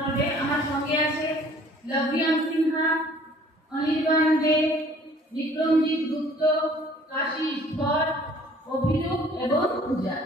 করবে। আমার সঙ্গে আছে লভ্যাম সিনহা, অনির্বাণ দে, বিক্রমজিৎ গুপ্ত, কাশী ধর, অভিরূপ এবং পূজা।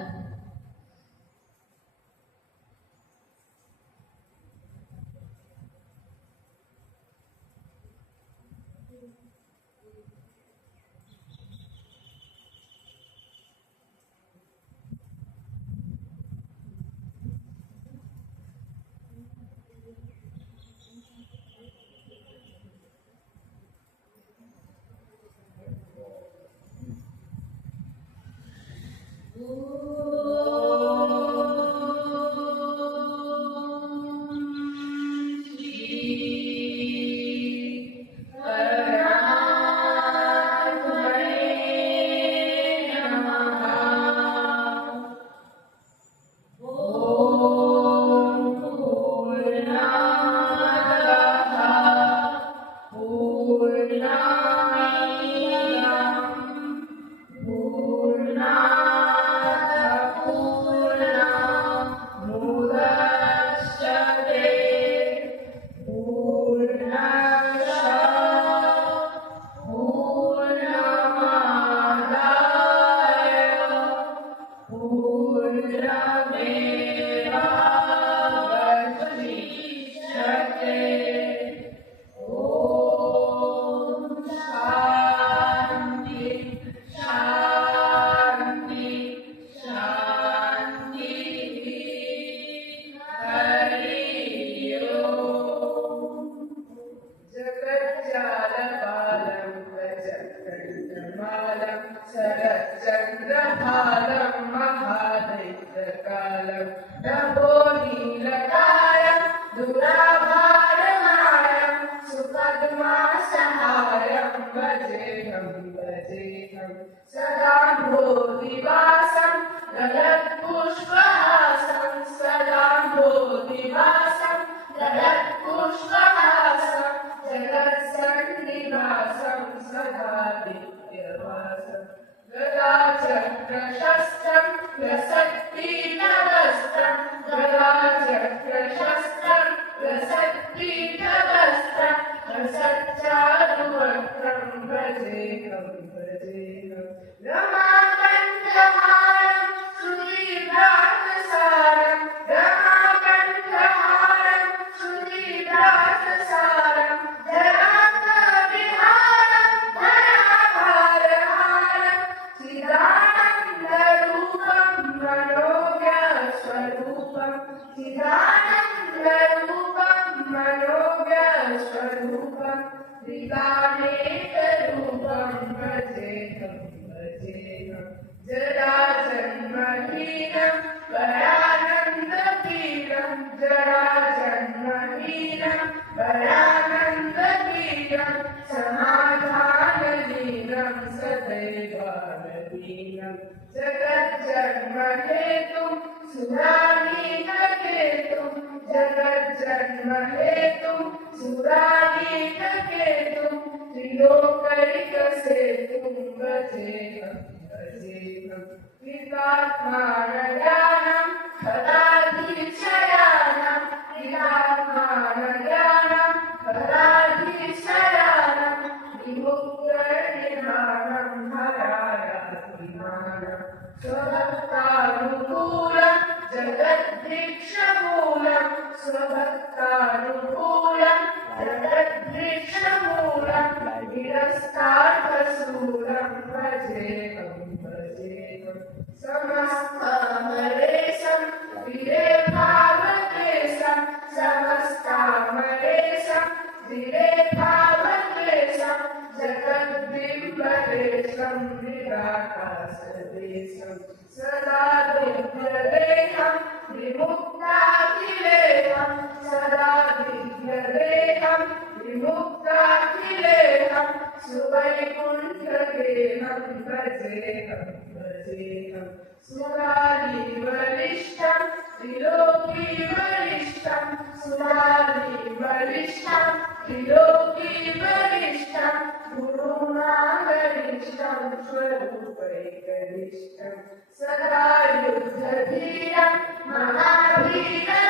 सदा युद्धधीरं महावीरवीरं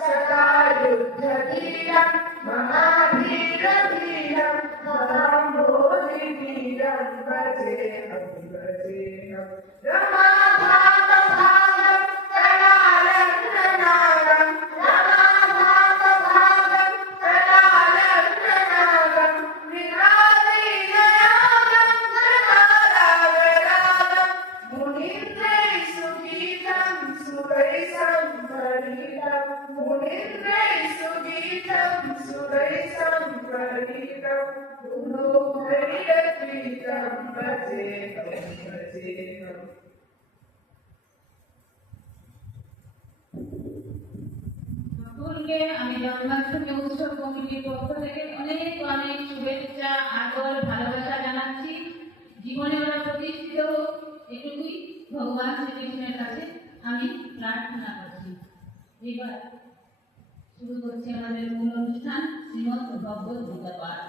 सदा धीरं महाधीरधीरं महाम्भोधिधीरं भजेऽहं भजेऽहं रमाभागभागं कलालं ननादं रमाभागभागं कलालं ननादं विराधीनरागं गणारागरागं मुनीन्द्रैः सुगीतं सुरैः सम्परीतं मुनीन्द्रैः सुगीतं सुरैः सम्परीतं गुणोभैरवीतं भजेऽहं भजेऽहम्। সকলকে আমি জন্মাষ্টমী উৎসব কমিটির পক্ষ থেকে অনেক অনেক শুভেচ্ছা, আদর, ভালোবাসা জানাচ্ছি। জীবনে ওরা প্রতিষ্ঠিত হোক, এটুকুই ভগবান শ্রীকৃষ্ণের কাছে আমি প্রার্থনা করছি। এবার শুরু করছি আমাদের মূল অনুষ্ঠান, শ্রীমদ্ ভগবদ গীতা পাঠ।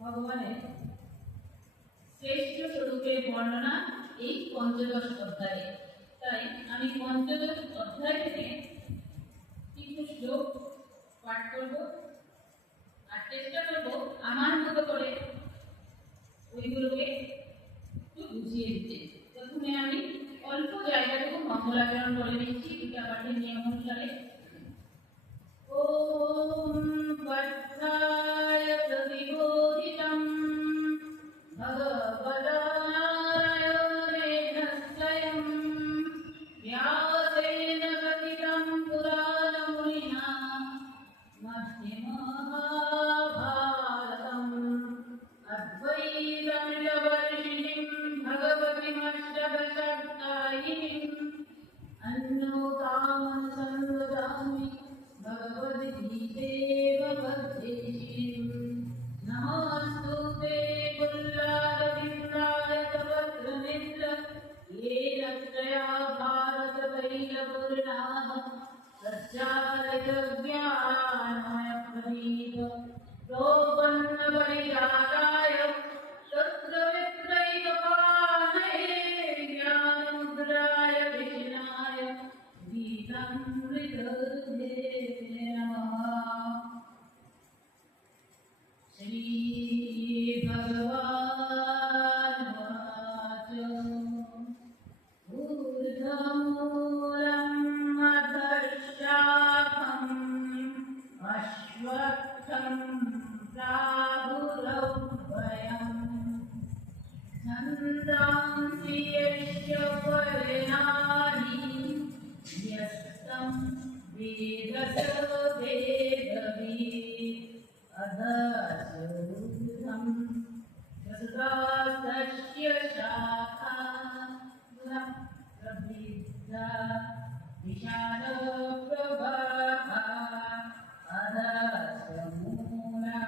ভগবানের শ্রেষ্ঠ স্বরূপের বর্ণনা এই পঞ্চদশ অধ্যায়ে। তাই আমি পঞ্চদশ অধ্যায় থেকে কিছু শ্লোক পাঠ করব আর চেষ্টা করব আমার মতো করে ওইগুলোকে একটু বুঝিয়ে দিতে। প্রথমে আমি অল্প জায়গাটুকু মঙ্গলাচরণ করে নিচ্ছি গীতা পাঠের নিয়ম অনুসারে। ওম বদ্ধায় প্রতিবোধিতম ভগবতা নারায়ণেন স্বয়ং ব্যাসেন কথিতং পুরাণমুনিনা मध्ये महाभारतम् अद्वैतमिदवर्षिणीं भगवतीमष्टदशाध्यायिनीम् अन्योतामनुसंवदामि भगवद्गीते भगवद्देशीम्। नमोऽस्तुते पुल्लारविन्दाय तवत्रमित्र ये रक्षया भारततैलपूर्णाः सच्चारितज्ञानमयप्रदीप प्रोपन्नपरिजाताय शस्त्रविक्रयिकपाणये ज्ञानमुद्राय कृष्णाय गीतामृतदुहे नमः। श्रीभगवानुवाच ऊर्ध्वमूलम् अधश्चाखम् अश्वत्थम् प्राहुरव्ययम् छन्दांसि यस्य परिणानि यस्तं वेद स वेदवित् अधश्चूर्ध्वम् तस्य शाखा प्रवृद्धा विशालप्रभाः अधश्चमूला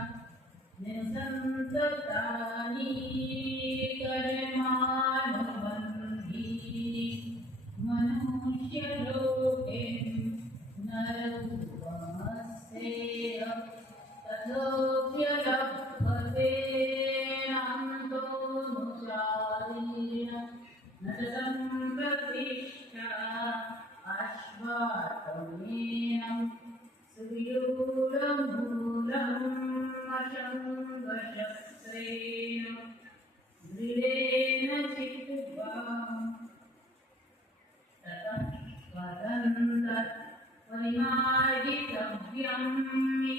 निसन्ततानि कर्मानुबन्धी मनो प्रतिष्ठा अश्वात्थमेनं सुविरूढमूलमशङ्खचक्रेण दृढेन चित्वा ततः वदन्तः परिमार्गितव्यं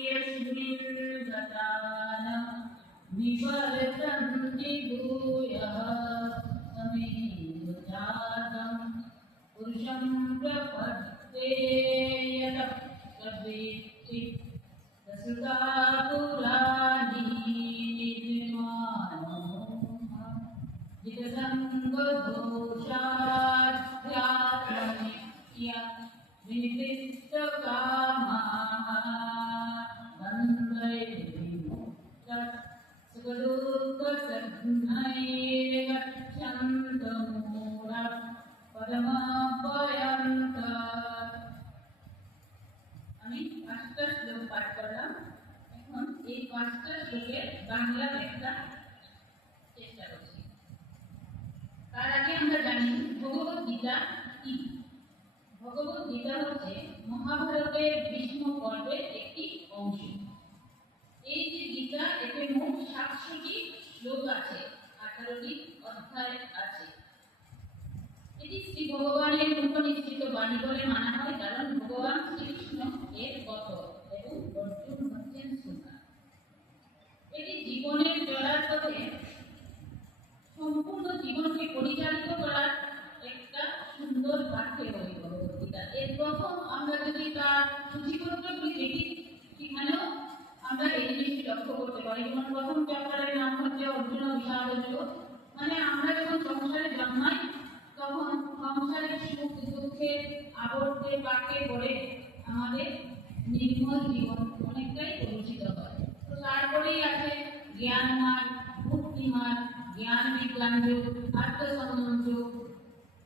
यस्मिन् गता न निवर्तन्ति भूयः तमेव जातं पुरुषं प्रपद्ये यतः प्रवेत्ति प्रसृता पुराणी जितसङ्गदोषाध्यात्मनित्य विनिवृत्तकामाः बन्धैर्विमुक्तः सुखदुःखसघ्नैर्गच्छन्तमूढः पदमापयन्तः। আমি পাঁচটা শ্লোক পাঠ করলাম। এখন এই পাঁচটা শ্লোকের বাংলা ব্যাখ্যা চেষ্টা করছি। তার আগে আমরা জানি ভগবদ গীতা কি। ভগবদ গীতা হচ্ছে মহাভারতের ভীষ্ম পর্বের একটি অংশ। এই যে গীতা, এতে মোট 700টি শ্লোক আছে, 18টি অধ্যায় আছে। এটি শ্রী ভগবানের উপনিষিদ্ধ বাণী বলে মানা হয়, কারণ ভগবান শ্রীকৃষ্ণ এর বক্তা এবং অর্জুন হচ্ছেন শ্রোতা। এটি জীবনের চলার পথে সম্পূর্ণ জীবনকে পরিচালিত করার একটা সুন্দর পাঠ্য বই ভগবদ্গীতা। এর প্রথম আমরা যদি তার সূচিপত্রগুলি দেখি, সেখানেও আমরা এই জিনিসটি লক্ষ্য করতে পারি। যেমন প্রথম চ্যাপ্টারের নাম হচ্ছে অর্জুন বিষাদ যোগ। মানে আমরা যখন সংসারে জন্মাই তখন সংসারের সুখ দুঃখের আবর্তে পাকে পড়ে আমাদের নির্মল জীবন অনেকটাই পরিচিত হয়। তো তারপরেই আছে জ্ঞান মার্গ, মুক্তি মার্গ, জ্ঞান বিজ্ঞান যোগ, আত্মসংযম যোগ,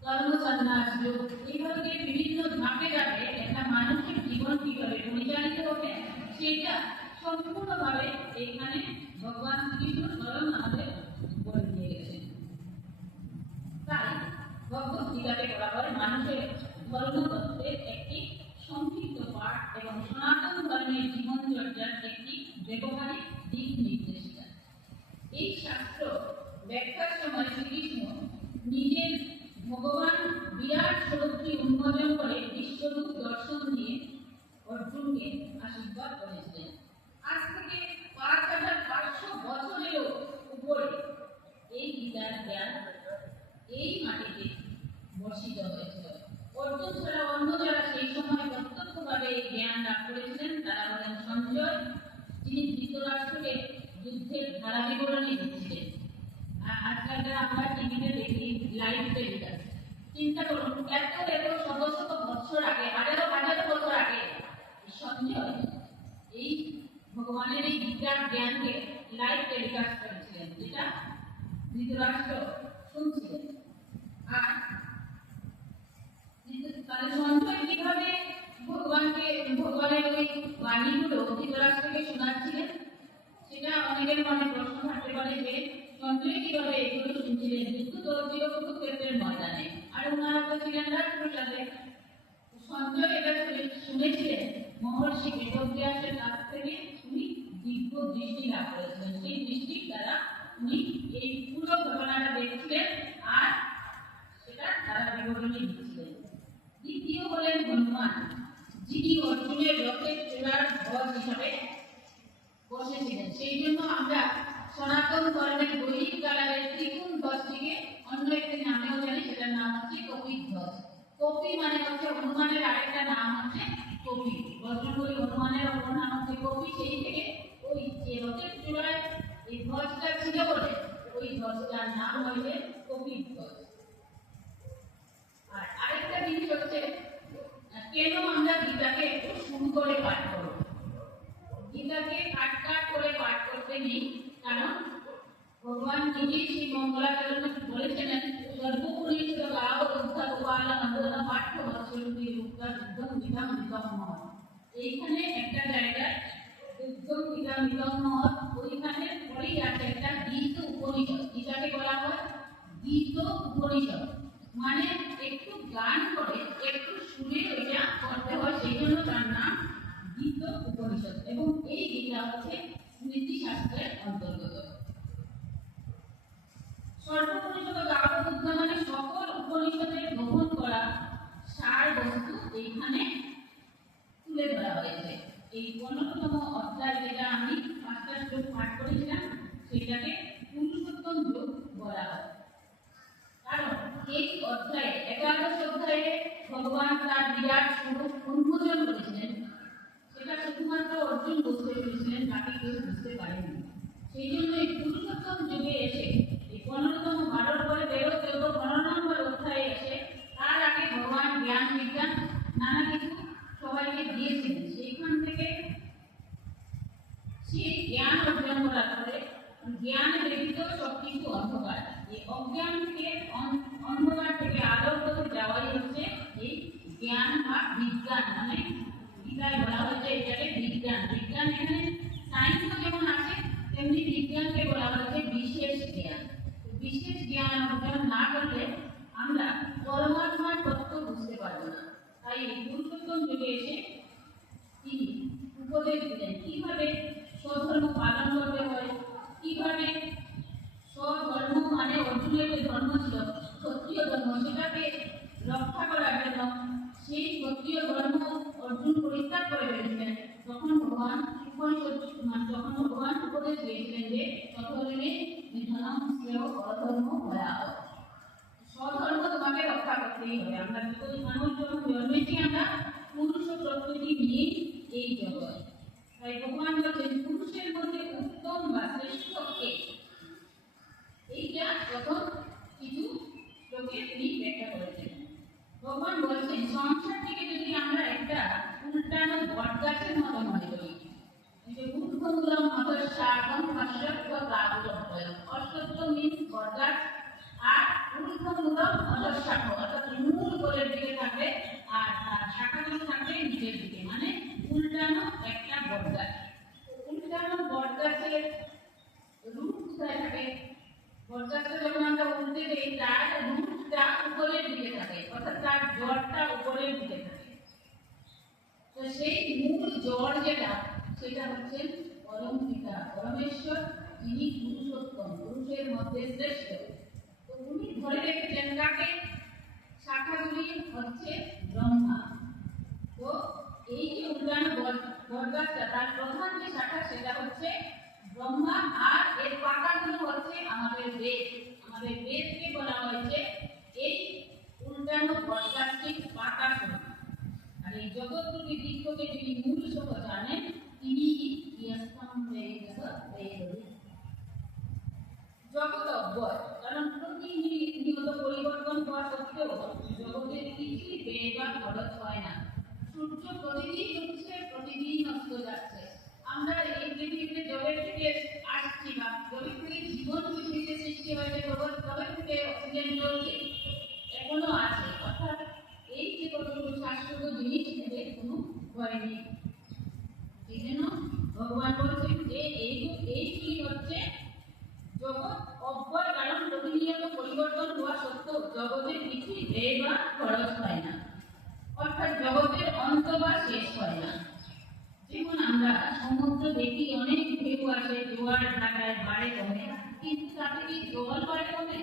কর্মসন্ন্যাস যোগ। এইভাবে বিভিন্ন ধাপে ধাপে একটা মানুষের জীবন কিভাবে পরিচালিত হবে সেটা সম্পূর্ণভাবে এখানে ভগবান শ্রীকৃষ্ণ স্বয়ং আমাদের বলে দিয়ে গেছেন। তাই ভগবদ গীতাকে বলা হয় মানুষের ধর্মতত্ত্বের একটি সংক্ষিপ্ত পাঠ এবং সনাতন ধর্মের জীবনচর্যার একটি ব্যবহারিক দিক নির্দেশিকা। এই শাস্ত্র ব্যাখ্যার সময় শ্রীকৃষ্ণ নিজের ভগবান বিরাট স্বরূপটি উন্মোচন করে বিশ্বরূপ দর্শন দিয়ে অর্জুনকে আশীর্বাদ করেছিলেন। আজ থেকে 5500 বছরেরও উপরে এই গীতার জ্ঞান এই মাটিতে বর্ষিত হয়েছিল। অর্জুন ছাড়া অন্য যারা সেই সময় প্রত্যক্ষভাবে এই জ্ঞান লাভ করেছিলেন তারা হলেন সঞ্জয়, যিনি ধৃতরাষ্ট্রকে যুদ্ধের ধারা বিবরণী দিচ্ছিলেন। আজকাল আমরা টিভিতে দেখি লাইভ টেলিকাস্ট। চিন্তা করুন, এত শত শত বছর আগে, হাজারো হাজারো বছর আগে সঞ্জয় এই ভগবানের এই গীতার জ্ঞানকে লাইভ টেলিকাস্ট করেছিলেন, যেটা ধৃতরাষ্ট্র শুনছিলেন। আর তাহলে সঞ্জয় কিভাবে ভগবানের ওই বাণীগুলো ধৃতরাষ্ট্রকে শোনাচ্ছিলেন, সেটা অনেকের মনে প্রশ্ন থাকতে পারে যে সঞ্জয় কিভাবে এগুলো শুনছিলেন। যুদ্ধ তো ছিল কুরুক্ষেত্রের ময়দানে, আর ওনারা তো ছিলেন রাজপ্রাসাদে। সঞ্জয় এটা শুনেছিলেন মহর্ষি বেদব্যাসের কাছ থেকে। উনি দিব্য দৃষ্টি লাভ করেছিলেন, সেই দৃষ্টির দ্বারা উনি এই পুরো ঘটনাটা দেখছিলেন আর সেটা ধারা বিবরণী দিচ্ছিলেন। দ্বিতীয় হলেন হনুমান, যিনি অর্জুনের রথের চূড়ার ধ্বজ হিসাবে বসেছিলেন। সেই জন্য আমরা সনাতন ধর্মের বৈদিক কালের ত্রিকোণ ধ্বজটিকে অন্য একটি নামেও জানি, সেটার নাম হচ্ছে কপির ধ্বজ। কপি মানে হচ্ছে হনুমানের আরেকটা নাম হচ্ছে কপি। বজ্রবলী হনুমানের অপর নাম হচ্ছে কপি। সেই থেকে ওই যে রথের চূড়ায় এই ধ্বজটা ছিল বলে ওই ধ্বজটার নাম হয়েছে কপির ধ্বজ। আর আরেকটা জিনিস হচ্ছে, কেন আমরা গীতাকে একটু শুরু করে পাঠ করব। গীতাকে কাট করে পাঠ করতে নেই, কারণ ভগবান নিজেই সেই মঙ্গলাচরণে বলেছিলেন সর্বপরিচিত গাও উদ্ধা গোপাল নন্দন পাঠ্য বৎসরূপী উদ্ধা যুদ্ধম গীতা মিতম মহৎ। এইখানে একটা জায়গায় যুদ্ধম গীতা মিতম মহৎ, ওইখানে পরেই আছে একটা গীত উপনিষদ। গীতাকে বলা হয় গীত উপনিষদ। মানে একটু গান করে একটু সুরে এটা করতে হয়, সেই জন্য তার নাম গীত উপনিষদ। এবং এই গীতা হচ্ছে স্মৃতি শাস্ত্রের অন্তর্গত। সর্বোপনিষদ গাগবুদ্ধ মানে সকল উপনিষদের গ্রহণ করা সার বস্তু এইখানে তুলে ধরা হয়েছে। এই 15তম অধ্যায় যেটা আমি 5টা শ্লোক পাঠ করেছিলাম সেটাকে পুরুষোত্তম যোগ বলা হয়। কারণ এই অধ্যায়ে 11 অধ্যায়ে ভগবান তার বিরাট স্বরূপ উন্মোচন করেছিলেন, সেটা শুধুমাত্র অর্জুন বুঝতে পেরেছিলেন, বাকি কেউ বুঝতে পারেনি। সেই জন্য এই পুরুষোত্তম যুগে এসে এই 15তম 12 পরে 13, 14, 15 নম্বর অধ্যায়ে এসে তার আগে ভগবান জ্ঞান বিজ্ঞান নানা কিছু সবাইকে দিয়েছিলেন। সেইখান থেকে সেই জ্ঞান অর্জন করার পরে জ্ঞান ব্যতীত সবকিছু অন্ধকার, এই অজ্ঞান থেকে অন্ধকার থেকে আলোর পথে যাওয়াই হচ্ছে এই জ্ঞান বা বিজ্ঞান। মানে গীতায় বলা হয়েছে এটাকে বিজ্ঞান। বিজ্ঞান এখানে সায়েন্সও যেমন আছে তেমনি বিজ্ঞানকে বলা হয়েছে বিশেষ জ্ঞান। বিশেষ জ্ঞান অর্জন না করলে আমরা পরমাত্মার তত্ত্ব বুঝতে পারবো না। তাই এই পুরুষোত্তম যুগে এসে তিনি উপদেশ দিলেন কিভাবে স্বধর্ম পালন করতে হয়, কিভাবে স্বধর্ম মানে অর্জুনের যে ধর্ম ছিল ক্ষত্রিয় ধর্ম, সেটাকে রক্ষা করার জন্য সেই ক্ষত্রিয় ধর্ম অর্জুন পরিত্যাগ করে ফেলেছিলেন। তখন ভগবান উপদেশ দিয়েছিলেন যে স্বধর্মে নিধনম শ্রেয় অধর্ম ভয়াবহ। স্বধর্ম তোমাকে রক্ষা করতেই হবে। আমরা যত মানুষ যখন জন্মেছি আমরা পুরুষ ও প্রকৃতি নিয়ে এই জগৎ। তাই ভগবান বলছেন পুরুষের মধ্যে উত্তম বা শ্রেষ্ঠ কে, এইটা প্রথম কিছু লোকে তিনি ব্যাখ্যা করেছেন। ভগবান বলছেন সংসারটিকে যদি আমরা একটা উল্টানো বট গাছের মতো মনে করি, যে ঊর্ধ্বমূলম অধঃশাখম অশ্বত্থ প্রাবুলম, অশ্বত্থ মিন্স বট গাছ, আর ঊর্ধ্বমূলম অধঃশাখ অর্থাৎ মূল উপরের দিকে থাকবে আর শাখাগুলো থাকবে নিচের দিকে, মানে উল্টানো একটা বট গাছ। উল্টানো বট গাছের রুট কোথায় থাকে? বট গাছটা যখন আমরা উল্টে দিই তার রুটটা উপরের দিকে থাকে, অর্থাৎ তার জড়টা উপরের দিকে থাকে। তো সেই মূল জড় যেটা সেটা হচ্ছে পরম পিতা পরমেশ্বর, যিনি পুরুষোত্তম, পুরুষের মধ্যে শ্রেষ্ঠ। তো উনি ধরে রেখেছেন কাকে? শাখাগুলি হচ্ছে ব্রহ্মা। তো এই যে উল্টানো বটগাছটা তার প্রধান যে শাখা সেটা হচ্ছে ব্রহ্মা, আর এর পাতাগুলো হচ্ছে আমাদের বেদ। আমাদের বেদকে বলা হয়েছে এই উল্টানো বটগাছটির পাতা সমূহ। আর এই জগৎরূপী বৃক্ষকে যিনি মূল সহ জানেন তিনি জগৎ অব্যয়। কারণ প্রতিনিয়ত পরিবর্তন হওয়া সত্ত্বেও জগতের কিছুই বেগ বা খরচ হয় না। সূর্য প্রতিদিন উঠছে, প্রতিদিন অস্ত যাচ্ছে। আমরা এই পৃথিবীতে জগৎ থেকে আসছি বা জগৎ থেকে জীবন পৃথিবীতে সৃষ্টি হয়েছে, জগৎ থেকে অক্সিজেন চলছে, এখনো আছে। অর্থাৎ এই যে কতগুলো শাশ্বত জিনিস এদের কোনো ভয় নেই। এই জন্য ভগবান বলছেন যে এইগুলি হচ্ছে জগৎ অব্যয়, কারণ প্রতিনিয়ত পরিবর্তন হওয়া সত্ত্বেও জগতের কিছুই ব্যয় বা খরচ হয় না, অর্থাৎ জগতের অন্ত বা শেষ হয় না। যেমন আমরা সমুদ্র দেখি অনেক ঢেউ আসে, জোয়ার ভাটায় বাড়ে কমে, কিন্তু তাতে কি জল বাড়ে কমে?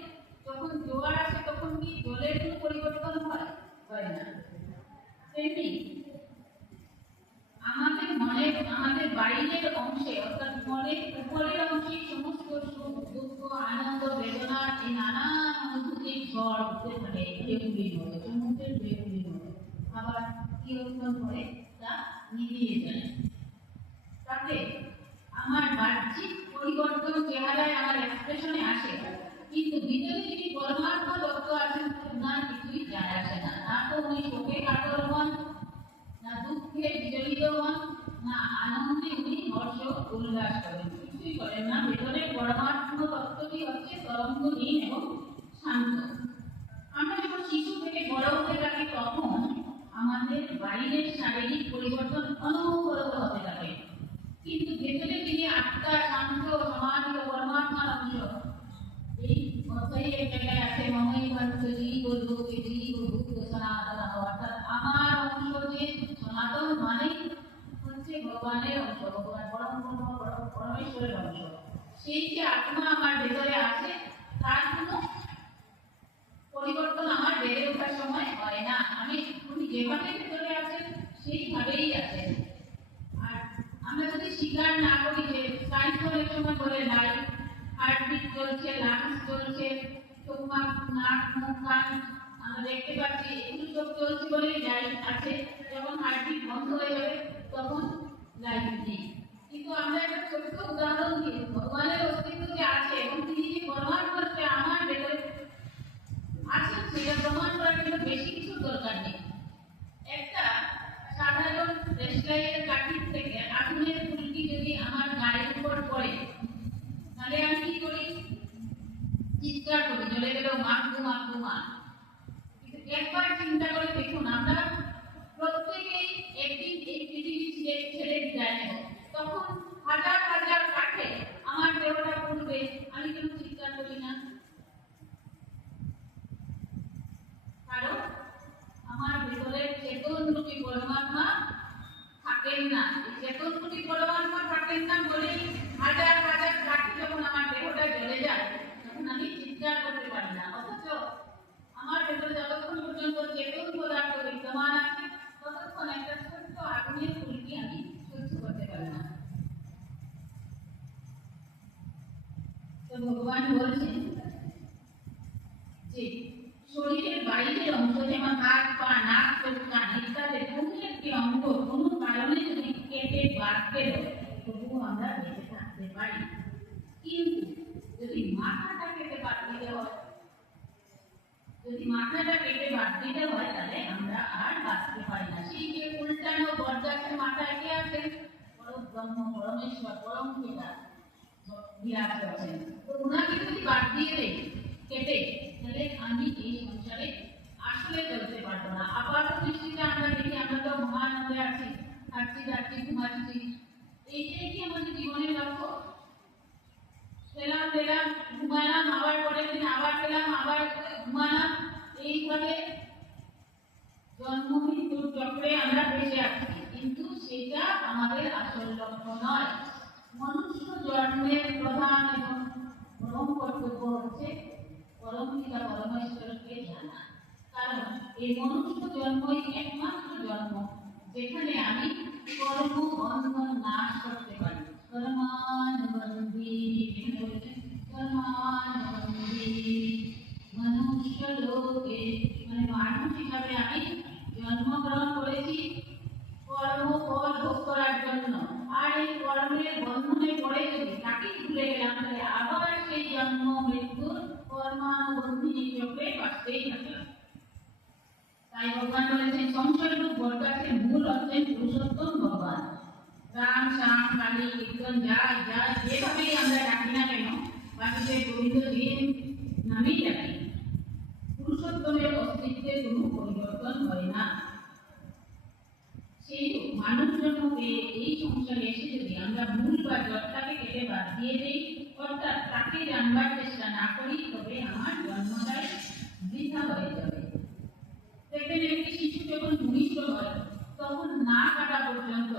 যখন জোয়ার আসে তখন কি জলের কোনো পরিবর্তন হয়? হয় না। তেমনি আমাদের বাইরের অংশে অর্থাৎ মনের উপরের অংশে সমস্ত সুখ দুঃখ আনন্দ বেদনা এই নানান অনুভূতির ঝড় উঠতে থাকে ঢেউগুলির মধ্যে, সমুদ্রের ঢেউগুলির মধ্যে। আবার কিরকম করে তা নিভিয়ে যায়। তাতে আমার বাহ্যিক পরিবর্তন চেহারায় আমার এক্সপ্রেশনে আসে, কিন্তু ভিতরে যিনি পরমাত্মা তত্ত্ব আছেন ওনার কিছুই যায় আসে না। না তো উনি শোকে কাতর হন, না দুঃখে বিচলিত হন, না আনন্দে উনি হর্ষ উল্লাস করেন, কিছুই করেন না। ভেতরে পরমাত্মা তত্ত্বটি হচ্ছে তরঙ্গহীন এবং শান্ত। আমরা যখন শিশু থেকে বড় হতে থাকি তখন আমাদের বাইরের শারীরিক পরিবর্তন অনবরত হতে থাকে, কিন্তু ভেতরে যিনি আত্মা শান্ত সমাহিত পরমাত্মার অংশ, এই অধ্যায়ে এক জায়গায় আছে মমই ভারত জীব ও লোকে ঈশ্বরের অংশ। সেই যে আত্মা আমার ভেতরে আছে তার কোনো পরিবর্তন আমার বেড়ে ওঠার সময় হয় না। উনি যেভাবে ভেতরে আছেন সেইভাবেই আছেন। আর আমরা যদি স্বীকার না করি যে সাইন্স অনেক সময় বলে লাইফ, হার্টবিট চলছে, লাংস চলছে, চোখ নাক মুখ কান আমরা দেখতে পাচ্ছি, এগুলো সব চলছে বলেই লাইফ আছে। যখন হার্টবিট বন্ধ হয়ে যাবে তখন লাইফ নেই। কিন্তু আমরা একটা ছোট্ট উদাহরণ দিই, ভগবানের অস্তিত্ব যে আছে এবং তিনি যে প্রমাণ করছে আমার ভেতরে আছেন, সেটা প্রমাণ করার জন্য বেশি কিছু দরকার নেই। একটা সাধারণ দেশলাইয়ের কাঠির থেকে আগুনের ফুলকি যদি আমার গায়ের উপর পড়ে, তাহলে আমি কি করি? চিৎকার করি, জ্বলে গেল মাগদু মাগদু মা। কিন্তু একবার চিন্তা করে দেখুন, আমরা প্রত্যেকেই একদিন এই পৃথিবী ছেড়ে বিদায় নেব। তখন হাজার হাজার কাঠে আমার দেহটা পুড়বে, আমি কেন চিৎকার করি না? কারণ আমার ভেতরের চেতন রূপী পরমাত্মা থাকেন না। এই চেতন রূপী পরমাত্মা থাকেন না বলেই হাজার হাজার কাঠি যখন আমার দেহটা জ্বলে যায় তখন আমি চিৎকার করতে পারি না। অথচ আমার ভেতরে যতক্ষণ পর্যন্ত চেতন পদার্থ বিদ্যমান আছে ততক্ষণ একটা ছোট্ট আগুনের ফুলকি আমি সহ্য করতে পারি না। তো ভগবান বলছেন যে শরীরের বাইরের অংশ যেমন হাত পা নাক চোখ কান ইত্যাদি কোনো একটি অঙ্গ কোনো কারণে যদি কেটে বাদ গেল তবুও আমরা বেঁচে থাকতে পারি। কিন্তু যদি মাথাটা কেটে বাদ দিতে হয়, তাহলে আমরা আর বাঁচতে পারি না। সেই যে উল্টানো বরদাসের মাথায় কে আছেন? পরব্রহ্ম পরমেশ্বর পরম পিতা বিরাজ করছেন। তো ওনাকে যদি বাদ দিয়ে দেই কেটে, তাহলে আমি এই সংসারে আসলে চলতে পারবো না। আপাত দৃষ্টিতে আমরা দেখি আমরা তো মহানন্দে আছি, খাচ্ছি যাচ্ছি ঘুমাচ্ছি, এইটাই কি আমাদের জীবনের লক্ষ্য? পেলাম ঘুমালাম, আবার পরের দিন আবার পেলাম, আবার ঘুমালাম, এইভাবে জন্ম মৃত্যুর চক্রে আমরা বেঁচে আছি। কিন্তু সেটা আমাদের আসল লক্ষ্য নয়। মনুষ্য জন্মের প্রধান এবং পরম কর্তব্য হচ্ছে পরম পিতা পরমেশ্বরকে জানা। কারণ এই মনুষ্য জন্মই একমাত্র জন্ম যেখানে আমি কর্ম বন্ধন নাশ করতে পারি। মনুষ্য লোকে মানে মানুষ হিসাবে আমি জন্মগ্রহণ করেছি কর্ম ফল ভোগ করার জন্য। আর এই কর্মের বন্ধনে পড়ে যদি তাকে ভুলে গেলাম তাহলে আবার সেই জন্ম মৃত্যুর কর্মানুবন্ধী চক্রে বাঁচতেই থাকলাম। তাই ভগবান বলেছেন সংসাররূপ বটগাছের মূল হচ্ছেন পুরুষোত্তম ভগবান। রাম শ্যাম কালী কীর্তন যা যেভাবেই আমরা ডাকি না কেন, বাকিতে গোবিন্দ দিন নামেই ডাকি, পুরুষোত্তমের অস্তিত্বের কোনো পরিবর্তন হয় না। সেই মানুষ জন্ম পেয়ে এই সংসারে এসে যদি আমরা মূল বা জটটাকে কেটে বাদ দিয়ে দিই, অর্থাৎ তাকে জানবার চেষ্টা না করি, তবে আমার জন্মটাই বৃথা হয়ে যাবে। দেখবেন একটি শিশু যখন ভূমিষ্ঠ হয় তখন না কাটা পর্যন্ত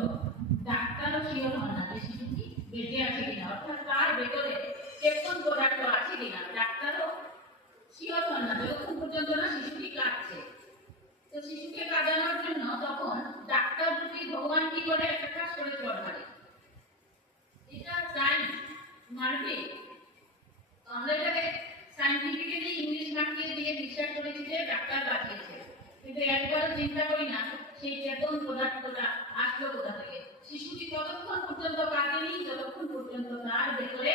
ডাক্তারও শিওর হন না যে শিশুটি বেঁচে আছে কিনা, অর্থাৎ তার ভেতরে চেতন পদার্থ আছে কিনা ডাক্তারও শিওর হন না যতক্ষণ পর্যন্ত না শিশুটি কাটছে। তো শিশুকে কাটানোর জন্য তখন ডাক্তার রূপী ভগবান কি করে? একটা কাজ করে চল মারে, এটা সায়েন্স মারবে। আমরা এটাকে সায়েন্টিফিক্যালি ইংলিশ মার্কিয়ে দিয়ে বিশ্বাস করেছি যে ডাক্তার বাঁচিয়েছে, কিন্তু একবারও চিন্তা করি না সেই চেতন পদার্থটা আসলো কোথা থেকে। শিশুটি ততক্ষণ পর্যন্ত কাটেনি যতক্ষণ পর্যন্ত তার ভেতরে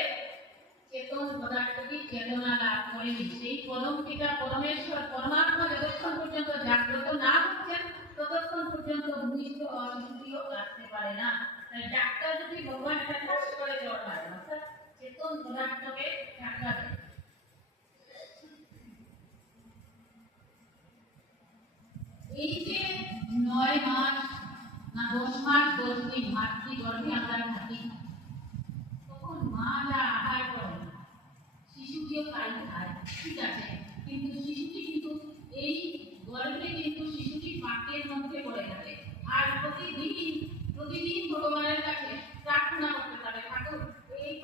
চেতন পদার্থটি চেতনা লাভ করেনি। সেই পরম পিতা পরমেশ্বর পরমাত্মা যতক্ষণ পর্যন্ত জাগ্রত না হচ্ছেন ততক্ষণ পর্যন্ত ভূমিষ্ঠ শিশুটিও কাটতে পারে না। তাই ডাক্তার যদি ভগবান একটা কাজ করে দেওয়ার পারে, অর্থাৎ চেতন পদার্থকে ধাক্কা দেয়। এই যে 9 মাস না 10 মাস 10 দিন মাতৃগর্ভে আমরা থাকি, তখন মা যা আহার করে শিশুটিও তাই খায়, ঠিক আছে, কিন্তু শিশুটি কিন্তু এই গর্ভে কিন্তু শিশুটি পাকের মধ্যে পড়ে থাকে। আর প্রতিদিন ভগবানের কাছে প্রার্থনা করতে থাকে, ঠাকুর এই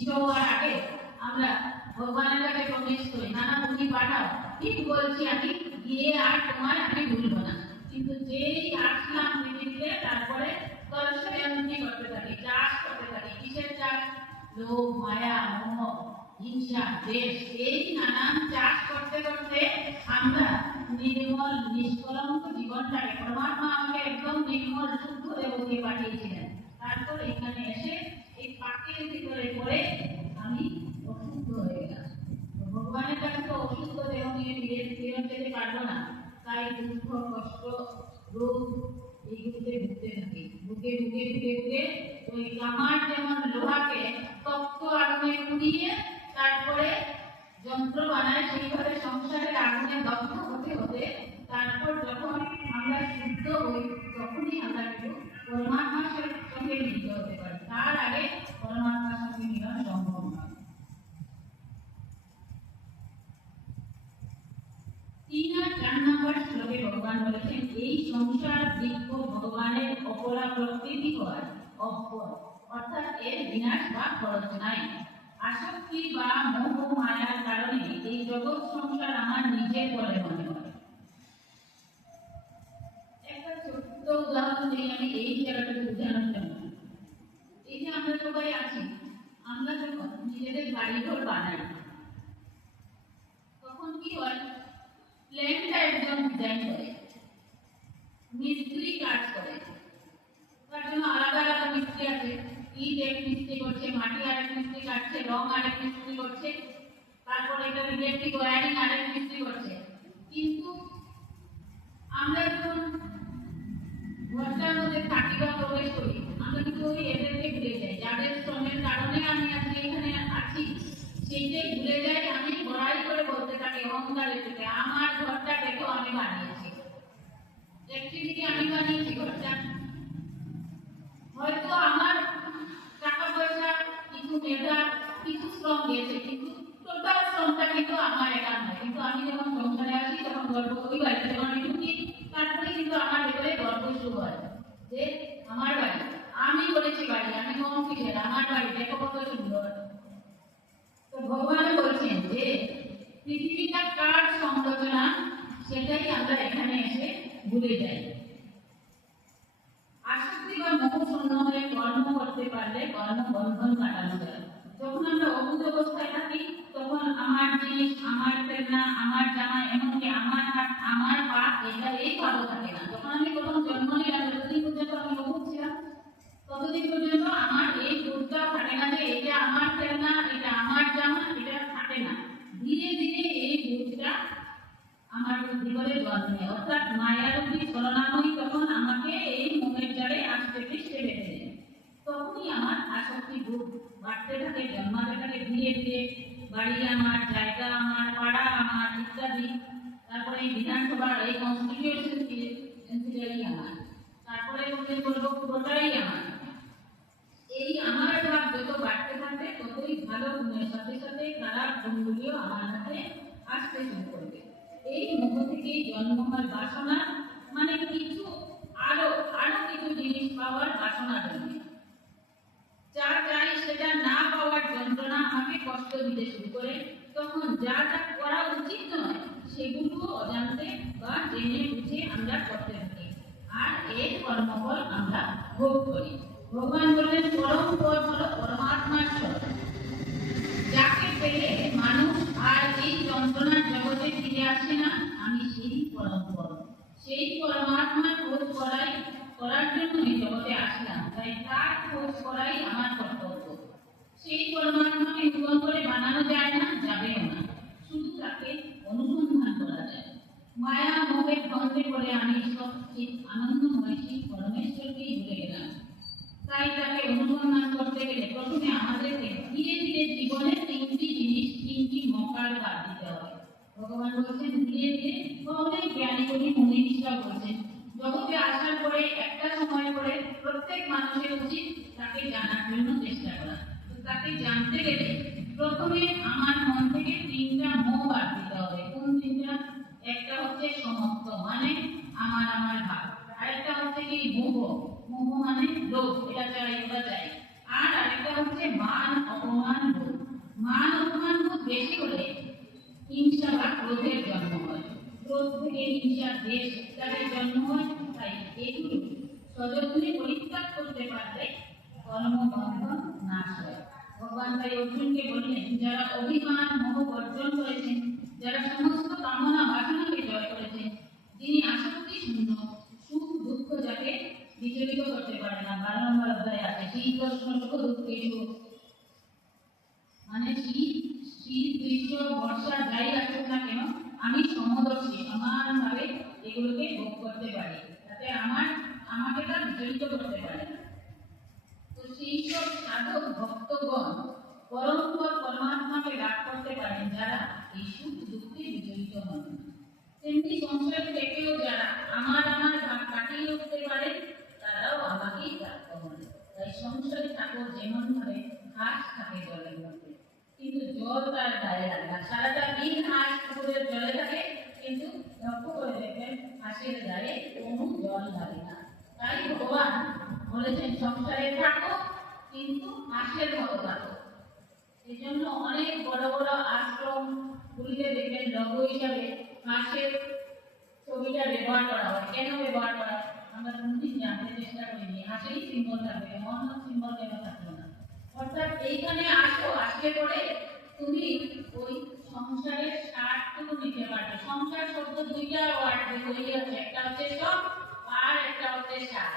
নিষ্ঠ হওয়ার আগে আমরা ভগবানের কাছে প্রবেশ করি, নানা তুমি পাঠাও, ঠিক বলছি আমি, গিয়ে আর তোমায় আমি ভুলবো না। কিন্তু যেই আসলাম পৃথিবীতে, তারপরে কর্ষয়ন্তি করতে থাকি, চাষ করতে থাকি। কিসের চাষ? লোভ, মায়া, মোহ, হিংসা, দেশ, এই নানান চাষ করতে করতে আমরা নির্মল নিষ্কলঙ্ক জীবনটাকে, পরমাত্মা আমাকে একদম নির্মল শুদ্ধ দেবকে পাঠিয়েছিলেন। তারপর এখানে এসে এই পাকের ভিতরে পড়ে আমি অশুদ্ধ হয়ে গেলাম। তো ভগবানের কাছে তো অশুদ্ধ দেহ নিয়ে ফিরে যেতে পারবো না, তাই দুঃখ, কষ্ট, রোগ এইগুলোতে ভুগতে থাকি। ভুগে ওই কামার যেমন লোহাকে তপ্ত আগুনে পুড়িয়ে তারপরে যন্ত্র বানায়, সেইভাবে সংসারের আগুনে দগ্ধ হতে হতে তারপর যখন আমরা শুদ্ধ হই, তখনই আমরা কিন্তু পরমাত্মার সঙ্গে মিলিত হতে পারি। তার আগে পরমাত্মার সঙ্গে মিলন সম্ভব নয়। 3 আর 4 নম্বর শ্লোকে ভগবান বলেছেন, এই সংসার বৃক্ষ ভগবানের অপরা প্রকৃতি হওয়ার অপর, অর্থাৎ এর বিনাশ বা খরচ নাই। আসক্তি বা মোহ মায়ার কারণে এই জগৎ সংসার আমার নিজের বলে মনে হয়। একটা ছোট্ট উদাহরণ দিয়ে আমি এই জায়গাটাকে বোঝানোর জন্য, এই যে আমরা সবাই আছি, আমরা যখন নিজেদের বাড়িঘর বানাই, তখন কি হয়, প্ল্যানটা একজন ডিজাইন করে, মিস্ত্রি কাজ করে, তার জন্য আলাদা আলাদা মিস্ত্রি আছে। ইট এক মিস্ত্রি করছে, মাটি আরেক মিস্ত্রি কাটছে, রং আরেক মিস্ত্রি করছে, তারপরে এটা ইলেকট্রিক ওয়্যারিং আরেক মিস্ত্রি করছে। কিন্তু আমরা যখন ঘরটার মধ্যে থাকি বা প্রবেশ করি, আমরা কিন্তু ওই এদেরকে ভুলে যাই, যাদের শ্রমের কারণে আমি আজকে এখানে আছি, সেইটাই ভুলে যাই। আমি বড়াই করে বলতে থাকি অহংকারের থেকে, আমার ঘরটা দেখো আমি বানিয়েছি, অ্যাকচুয়ালি আমি বানিয়েছি ঘরটা। হয়তো আমার টাকা পয়সা, কিছু মেধা, কিছু শ্রম দিয়েছে, কিন্তু টোটাল শ্রমটা কিন্তু আমার একা নয়। কিন্তু আমি যখন সংসারে আসি, তখন গর্ব, ওই বাড়িতে যখন আমি ঢুকি, তারপরে কিন্তু আমার ভেতরে গর্ব শুরু হয় যে আমার বাড়ি, আমি বলেছি বাড়ি, আমি কম কিসের, আমার বাড়ি দেখো কত সুন্দর। তো ভগবান বলছেন যে পৃথিবীটা কার সংরচনা, সেটাই আমরা এখানে এসে ভুলে যাই। আসক্তি বা মোহ শূন্য হয়ে কর্ম করতে পারলে কর্মবন্ধন কাটানো যায়। যখন আমরা অবুঝ অবস্থায় থাকি, তখন আমার জিনিস, আমার প্রেরণা, আমার জামা, এমনকি আমার হাত, আমার পা, এটা এই ভালো থাকে না। যখন আমি প্রথম জন্ম নিলাম, যতদিন পর্যন্ত আমি অবুঝ ছিলাম, ততদিন পর্যন্ত আমার এই বোধটা থাকে না যে এটা আমার প্রেরণা, এটা আমার জামা, এটা থাকে না। ধীরে ধীরে এই বোধটা আমার ভিতরে জন্ম নেয়, অর্থাৎ মায়ারূপী ছলনাময়ী তখন আমাকে এই মোহের জালে আস্তে পৃষ্ঠে বেঁধে দেয়। তখনই আমার আসক্তি বোধ বাড়তে থাকে, জন্মাতে থাকে ধীরে ধীরে। বাড়ি আমার, জায়গা আমার, পাড়া আমার, ইত্যাদি। তারপরে এই বিধানসভার এই কনস্টিটিউশন আমার, তারপরে বলবো পুরোটাই আমার। এই আমার ভাব যত বাড়তে থাকবে, ততই ভালো গুণের সাথে সাথে খারাপ গুণগুলিও আমার হাতে আসতে শুরু করবে। এই মোহ থেকেই জন্ম হয় বাসনা, মানে কিছু আরো কিছু জিনিস পাওয়ার বাসনা জন্মে। যা চাই সেটা না পাওয়ার যন্ত্রণা আমাকে কষ্ট দিতে শুরু করে। তখন যা করা উচিত নয়, সেগুলো অজান্তে বা জেনে বুঝে আমরা করতে থাকি, আর এর কর্মফল আমরা ভোগ করি। ভগবান বললেন, পরম পদ হলো পরমাত্মার স্বরূপ, যাকে পেলে মানুষ আর এই যন্ত্রণার জগতে ফিরে আসে না। আমি সেই পরম পদ, সেই পরমাত্মার খোঁজ করার জন্য এই জগতে আসলাম, তাই তার খোঁজ করাই আমার কর্তব্য। সেই পরমাত্মাকে নূতন করে বানানো যায় না, যাবেও না, শুধু তাকে অনুসন্ধান করা যায়। মায়া মোহের দ্বন্দ্বে পড়ে আমি সচিত আনন্দময় সেই পরমেশ্বরকেই ভুলে গেলাম। তাই তাকে অনুসন্ধান করতে গেলে প্রথমে আমাদেরকে ধীরে ধীরে জীবনের 3টি জিনিস, 3টি মকার বাদ দিতে হবে। ভগবান বলছেন ধীরে ধীরে, অনেক জ্ঞানী গুণী মুনিরা বলছেন জগতে আসার পরে একটা সময় পরে প্রত্যেক মানুষের উচিত তাকে জানার জন্য চেষ্টা করা। তাকে জানতে গেলে প্রথমে আমার মন থেকে 3টা মোহ বাদ দিতে হবে। কোন 3টা? একটা হচ্ছে সমত্ব, মানে আমার ভাব। আরেকটা হচ্ছে কি মোহ, মানে লোভ, এটা চাই ওটা চাই। আর আরেকটা হচ্ছে মান অপমান। কর্মবন্ধন নাশ হয়। ভগবান তাই অর্জুনকে বললেন, যারা অভিমান মোহ বর্জন করেছেন, যারা সমস্ত কামনা বাসনাকে জয় করেছেন, যিনি আসক্তি শূন্য, সুখ দুঃখ যাকে বিচলিত করতে পারে না, 12 নম্বর অধ্যায়ে আছে শীতোষ্ণ সুখ দুঃখেষু, মানে শীত শীত গ্রীষ্ম বর্ষা যাই আসুক না কেন আমি সমদর্শী, সমানভাবে এগুলোকে ভোগ করতে পারি, তাতে আমাকে তা বিচলিত করতে পারে না। তো সেই সব সাধক ভক্তগণ পরমপদ পরমাত্মাকে লাভ করতে পারেন যারা এই সুখ দুঃখে বিচলিত হন। তেমনি সংসার থেকেও যারা আমার ভাব কাটিয়ে উঠতে পারে তারাও আমাকেই প্রাপ্ত হন। তাই সংসারে ঠাকুর যেমন ভাবে হাঁস থাকে জলের মধ্যে, কিন্তু জল তার গায়ে লাগে না, সারাটা দিন হাঁস পুকুরের জলে থাকে, কিন্তু লক্ষ্য করে দেখবেন হাঁসের গায়ে কোনো জল লাগে না। তাই ভগবান বলেছেন সংসারে থাকো কিন্তু হাঁসের মতো থাকো। এই জন্য অনেক বড় বড় আশ্রম গুলিতে দেখবেন লঘু হিসাবে হাঁসের ছবিটা ব্যবহার করা হয়। কেন ব্যবহার করা হয় আমরা কোনদিন জানতে চেষ্টা করিনি। হাঁসেরই সিম্বল থাকবে, অন্য সিম্বল কেন থাকবে না? অর্থাৎ এইখানে আসো, আসলে পরে তুমি ওই সংসারের স্বাদটুকু নিতে পারবে। সংসার শব্দ দুইটা ওয়ার্ড তৈরি আছে, একটা হচ্ছে সব আর একটা হচ্ছে স্বাদ।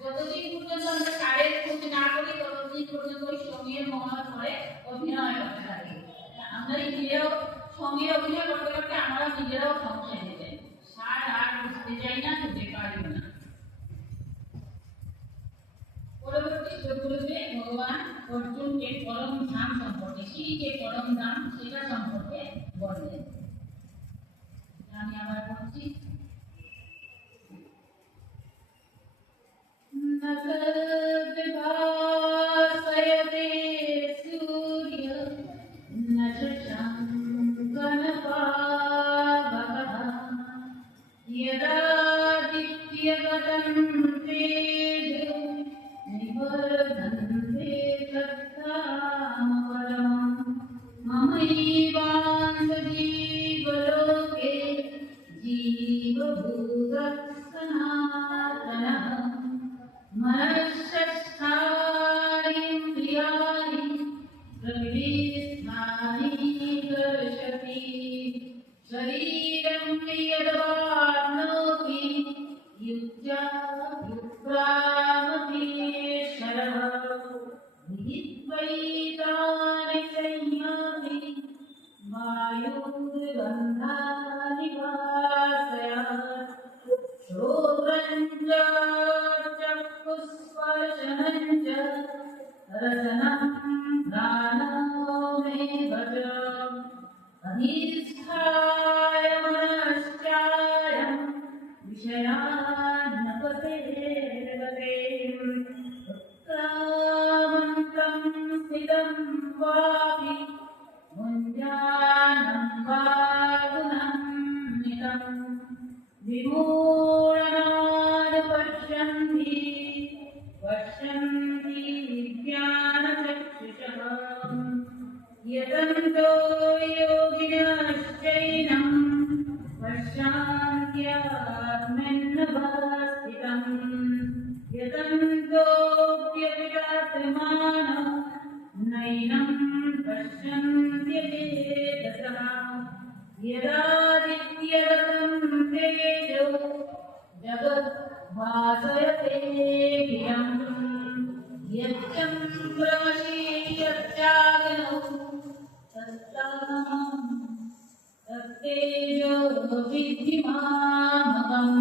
যতদিন পর্যন্ত আমরা স্বাদের খোঁজ না করি ততদিন পর্যন্ত ওই সঙ্গীর মহল করে অভিনয় করতে থাকি। আমরা নিজেরাও সঙ্গে অভিনয় করতে করতে আমরা নিজেরাও সংসার হয়ে যাই, স্বাদ আর বুঝতে চাই না, খুঁজে পারি না। পরবর্তী শ্লোকগুলোতে ভগবান অর্জুনকে পরম ধাম সম্পর্কে, শ্রীকে পরম ধাম সেটা সম্পর্কে বললেন। আমি আবার বলছি, ভাসয়তে সূর্য ন শশাঙ্কনপাবকঃ यदादित्यगतं तेजो निवर्धन्ते तत्तामपरम् ममैवांसजीवलोके जीवभूतः सनातनः मनश्चेष्टानीन्द्रियाणि प्रकृतिस्थानि कर्षति शरीरं यद्वाप्नोति युक्तामपीश्वरः विहित्वैतानि संयाति वायुर्गन्धानि वासयात् श्रोत्रं च चक्षुस्पर्शनं च रसनं घ्राणो मे भज अधिष्ठाय मनश्चायं विषयान्नपतेर्गते उत्क्रामन्तं स्थितं वापि मुञ्जानं वा गुणन्वितं विमूढनानुपश्यन्ति पश्यन्ति ज्ञानचक्षुषः यतन्तो योगिनश्चैनं पश्यान्त्यात्मन्नभास्थितं यतन्तोऽप्यपितात्मानो नैनं पश्यन्त्यचेतसः यदादित्यगतं तेजो जगद्भासयतेऽखिलम् यच्चन्द्रमसि यच्चाग्नौ तत्तेजो विद्धि मामकम्।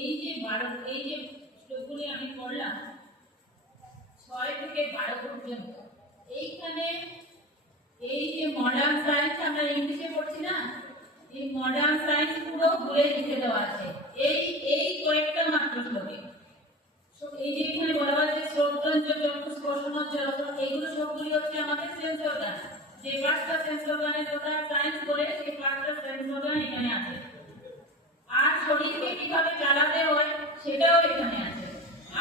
এই যে শ্লোকগুলি আমি পড়লাম 6 থেকে 12 পর্যন্ত, এইখানে এই যে মডার্ন সায়েন্স আমরা ইংলিশে পড়ছি না, এই মডার্ন সায়েন্স পুরো ঘুরে লিখে দেওয়া আছে এই কয়েকটা মাত্র শ্লোকে। এই যে এখানে বলা হয়েছে শ্রোত্রঞ্চ চক্ষু স্পর্শনঞ্চ রসন, এইগুলো সবগুলি হচ্ছে আমাদের সেন্স অর্গান। যে 5টা সেন্স অর্গানের কথা সায়েন্স বলে সেই 5টা সেন্স অর্গান এখানে আছে। আর শরীরকে কিভাবে চালাতে হয় সেটাও এখানে আছে।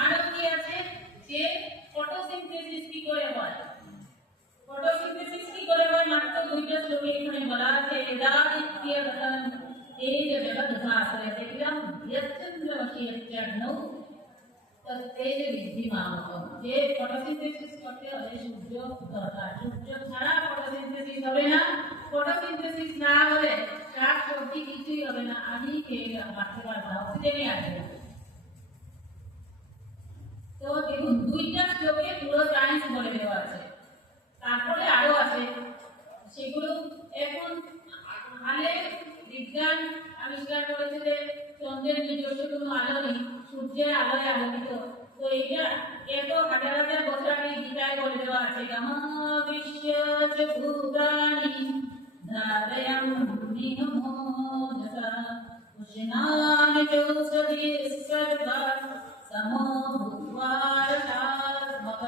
আরও কি আছে যে ফটোসিনথেসিস কি করে হয়, ফটোসিনথেসিস কি করে হয় মাত্র 2টা শ্লোকে এখানে বলা আছে। यदादित्यगतं तेजो जगद्भासयते अखिलं यच्चन्द्रमसि यच्चाग्नौ তো তেজ বৃদ্ধি মানব যে ফটোসিনথেসিস করতে হলে সূর্য দরকার। সূর্য ছাড়া ফটোসিনথেসিস হবে না। ফটোসিনথেসিস না হলে শাক সবজি কিছুই হবে না। আমি খেয়ে বাঁচতে পারবো না, অক্সিজেনই আসবে। তো দেখুন দুইটা শ্লোকে পুরো সায়েন্স বলে দেওয়া আছে। তারপরে আরো আছে, সেগুলো এখন আলে বিজ্ঞান আবিষ্কার করেছে যে চন্দ্রের নিজস্ব কোনো আলো নেই, সূর্যের আলোয় আলোকিত। তো এটা এত হাজার হাজার বছর আগে গীতায় বলে দেওয়া আছে, বিশ্ব ভূতানি ধারয়াম নিহমোজসা উষ্ণামি চৌষধি সর্বা সমো ভূত্বা রসাত্মকঃ।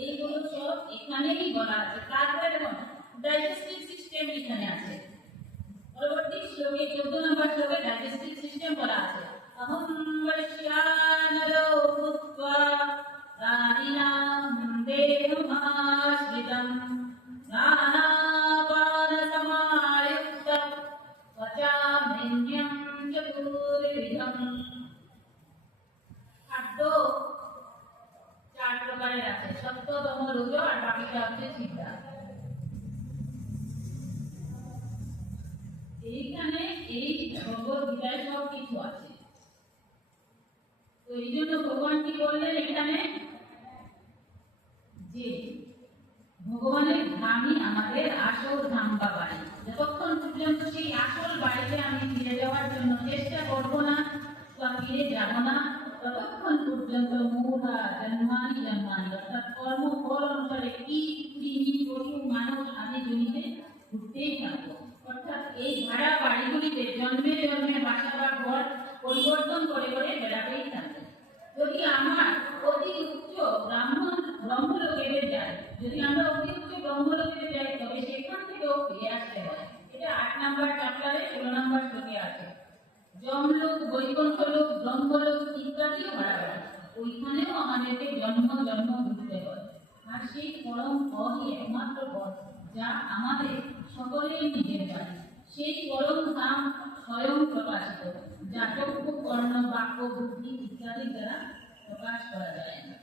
এইগুলো সব এখানেই বলা আছে। তারপরে দেখুন ডাইজেস্টিভ সিস্টেম এখানে আছে। পরবর্তী শ্লোকে 14 নম্বর শ্লোকে ডাইজেস্টিভ সিস্টেম বলা আছে। অহং বৈশ্যানরো ভূত্বা প্রাণিনাম দেহমাশ্রিতম প্রাণাপান সমায়ুক্তম পচাম্যন্যং চতুর্বিধম। খাদ্য চার প্রকারের আছে, সত্য, তম, রজ আর বাকিটা হচ্ছে চিন্তা। এইখানে এই ভগবত গীতায় সব কিছু আছে। তো এই জন্য ভগবান কি বললেন এখানে, যে ভগবানের ধামই আমাদের আসল ধাম বা বাড়ি। যতক্ষণ পর্যন্ত সেই আসল বাড়িতে আমি ফিরে যাওয়ার জন্য চেষ্টা করবো না বা ফিরে যাব না, ততক্ষণ পর্যন্ত মূঢ়া জন্মানি জন্মানি অর্থাৎ কর্ম ফল অনুসারে কীট কৃমি পশু মানুষ আদি জমিতে ঘুরতেই থাকবো। অর্থাৎ এই ভাড়া বাড়িগুলিতে জন্মে জন্মে বাসা বা ঘর পরিবর্তন করে করে বেড়াতেই থাকবে। যদি আমার অতি উচ্চ ব্রহ্মলোকে যাই, যদি আমরা অতি উচ্চ ব্রহ্মলোকে যাই, তবে সেখান থেকেও ফিরে আসতে হয়। এটা 8 নম্বর চ্যাপ্টারে 16 নম্বর শ্লোকে আছে। যমলোক, বৈকুণ্ঠলোক, ব্রহ্মলোক ইত্যাদিও ভাড়া বাড়ি, ওইখানেও আমাদেরকে জন্ম জন্ম ঘুরতে হয়। আর সেই পরম পদই একমাত্র পথ, যা আমাদের সকলের নিজের বাড়ি। সেই পরম ধাম স্বয়ং প্রকাশিত, যা চক্ষু, কর্ণ, বাক্য, বুদ্ধি ইত্যাদি দ্বারা প্রকাশ করা যায় না।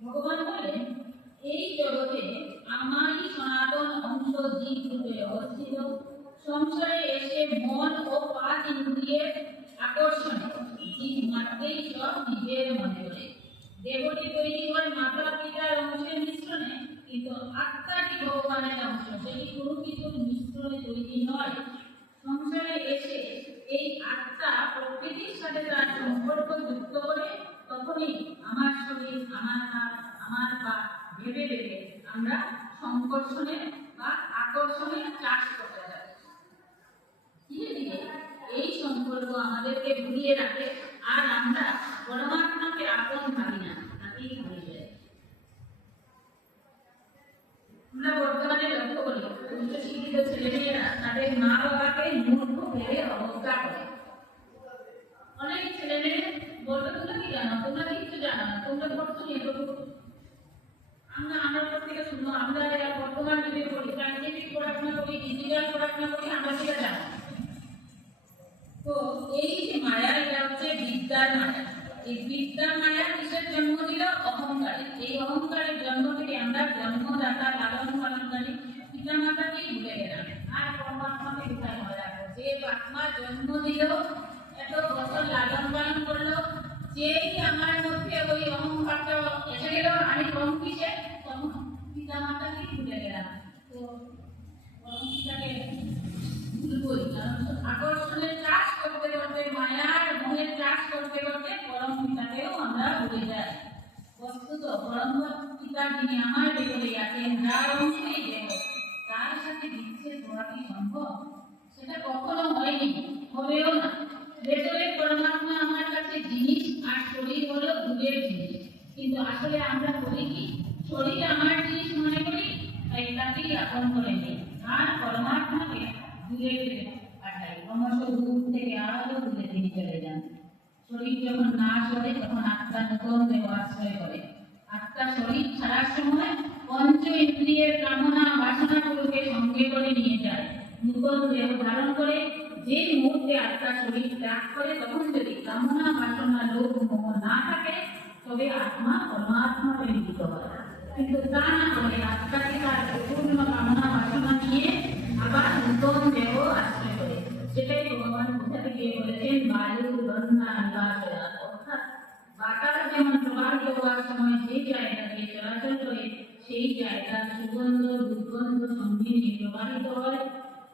ভগবান বলেন, এই জগতে আমারই সনাতন অংশ জীব রূপে অবস্থিত। সংসারে এসে মন ও 5 ইন্দ্রিয়ের আকর্ষণে জীব মাত্রেই সব নিজের মনে করে। দেবটি তৈরি হয় মাতা পিতার অংশের মিশ্রণে, কিন্তু আত্মাটি ভগবানের অংশ, সেটি কোনো কিছুর মিশ্রণে তৈরি নয়। সংসারে এসে এই আত্মা প্রকৃতির সাথে তার সম্পর্ক যুক্ত করে, তখনই আমার শরীর, আমার হাত, আমার পা ভেবে ভেবে আমরা সংকর্ষণে বা আকর্ষণে চাষ করতে যাই। ধীরে ধীরে এই সম্পর্ক আমাদেরকে ঘুরিয়ে রাখে, আর আমরা পরমাত্মাকে আপন ভাবি না, তাকেই ভুলে যাই। আমরা বর্তমানে লক্ষ্য করি উচ্চশিক্ষিত ছেলেমেয়েরা তাদের মা বাবাকে মূর্খ ভেবে অবজ্ঞা করে। অনেক ছেলেমেয়ে বলবে, তোমরা কি জানো, তোমরা কিছু জানো না, তোমরা পড়ছো এতটুকু। আমরা থেকে শুনো, আমরা বর্তমান যুগে পড়ি, সায়েন্টিফিক পড়াশোনা করি, ডিজিটাল পড়াশোনা করি, আমরা সেটা জানি। তো এই যে মায়া, এটা হচ্ছে বিদ্যার মায়া। এই বিদ্যার মায়া কিসের জন্ম দিল? অহংকারে। এই অহংকারের জন্ম থেকে আমরা জন্মদাতা, লালন পালনকারী পিতা মাতাকেই ভুলে গেলাম, আর পরমাত্মাকে কোথায় মনে রাখবো? যে আত্মা জন্ম দিল, এত বছর লালন পালন করলো, যেই আমার মধ্যে ওই অহংকারটা এসে গেল, আমি কম কিসে? পিতা মাতাকেই ভুলে গেলাম। তো পরম পিতাকে ভুলবই, কারণ আকর্ষণের চাষ করতে করতে, মায়ার মোহের চাষ করতে করতে পরম পিতাকেও আমরা ভুলে যাই। বস্তুত পরম পিতা যিনি আমার ভেতরে আছেন, যার অংশেই দেহ, তার সাথে বিচ্ছেদ হওয়া কি সম্ভব? সেটা কখনো হয়নি, হবেও না। ভেতরে পরমাত্মা আমার কাছে জিনিস, আর শরীর হলো দূরের জিনিস। কিন্তু আসলে আমরা করি কি? শরীর আমার জিনিস মনে করি, তাই তাকেই আপন করে নিই, আর পরমাত্মাকে দূরে পাঠাই। ক্রমশ দূর থেকে আরো দূরে তিনি চলে যান। শরীর যখন না সরে, তখন আত্মা নতুন দেহ আশ্রয় করে। আত্মা শরীর ছাড়ার সময় পঞ্চ ইন্দ্রিয়ের কামনা বাসনাগুলোকে সঙ্গে করে নিয়ে যায়, নতুন দেহ ধারণ করে। যে মুহূর্তে আত্মা শরীর ত্যাগ করে, তখন যদি কামনা বাসনা লোভ মোহ না থাকে, তবে আত্মা পরমাত্মাতে মিলিত হয়। কিন্তু তা না হলে আত্মাকে তার পূর্ণ কামনা বাসনা নিয়ে আবার নূতন দেহ আশ্রয় করে। সেটাই ভগবান বোঝাতে গিয়ে বলেছেন বায়ু গন্ধা নিবাসয়া, অর্থাৎ বাতাস যেমন প্রবাহিত হওয়ার সময় যে জায়গা দিয়ে চলাচল করে সেই জায়গার সুগন্ধ দুর্গন্ধ সন্ধি নিয়ে প্রবাহিত হয়,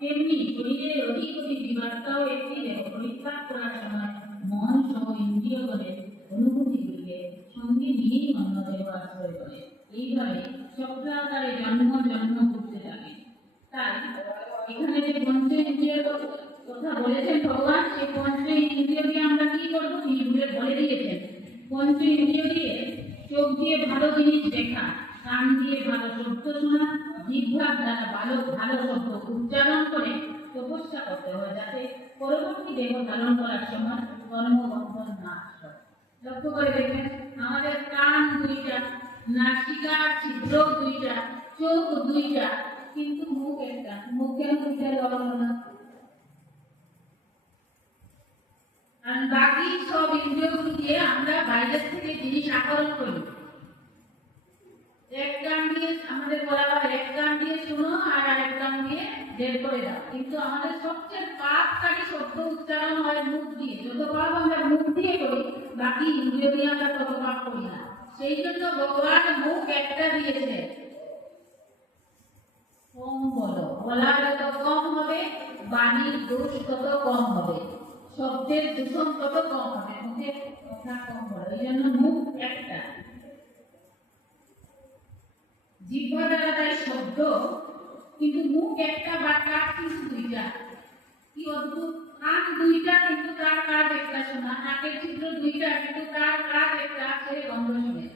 তেমনি শরীরের অধিক অধিক জীবাত্মাও একটি দেহ পরিত্যাগ করার সময় মন সহ ইন্দ্রিয়গণের অনুভূতিগুলিকে সঙ্গে নিয়েই অন্য দেহ আশ্রয় করে। এইভাবে চক্রাকারে জন্ম জন্ম করতে থাকে। তাই এখানে যে পঞ্চ ইন্দ্রিয়ের কথা বলেছেন ভগবান, সেই পঞ্চ ইন্দ্রিয় দিয়ে আমরা কি করবো তিনি বলে দিয়েছেন। পঞ্চ ইন্দ্রিয় দিয়ে চোখ দিয়ে ভালো জিনিস দেখা, কান দিয়ে ভালো শব্দ শোনা, জিহ্বার দ্বারা ভালো ভালো শব্দ উচ্চারণ করে তপস্যা করতে হয়, যাতে পরবর্তী দেহ ধারণ করার সময় কর্মবন্ধন না হয়। লক্ষ্য করে দেখবেন আমাদের কান দুইটা, নাসিকা ছিদ্র দুইটা, চোখ দুইটা, কিন্তু মুখ একটা। মুখ কেন দুইটা লড়ল না? আর বাকি সব ইন্দ্রিয়গুলো দিয়ে আমরা বাইরের থেকে জিনিস আহরণ করি। এক কান দিয়ে আমাদের বলা হয় এক কান দিয়ে শুনো আর আরেক কান দিয়ে বের করে দাও, কিন্তু আমাদের সবচেয়ে পাপকারী শব্দ উচ্চারণ হয় মুখ দিয়ে। যত পাপ আমরা মুখ দিয়ে করি, বাকি ইন্দ্রিয় দিয়ে আমরা তত পাপ করি না। সেই জন্য ভগবান মুখ একটা দিয়েছে। কম বলো, বলা যত কম হবে, বাণীর দোষ তত কম হবে, শব্দের দূষণ তত কম হবে, মুখে কথা কম বলো। এই জন্য মুখ একটা। জিহ্বা দ্বারা তাই শব্দ, কিন্তু মুখ একটা বা কাজ কিন্তু দুইটা। কি অদ্ভুত! কান দুইটা কিন্তু তার কাজ একটা শোনা, নাকের ছিদ্র দুইটা কিন্তু তার কাজ একটা, সে গন্ধ শুনে।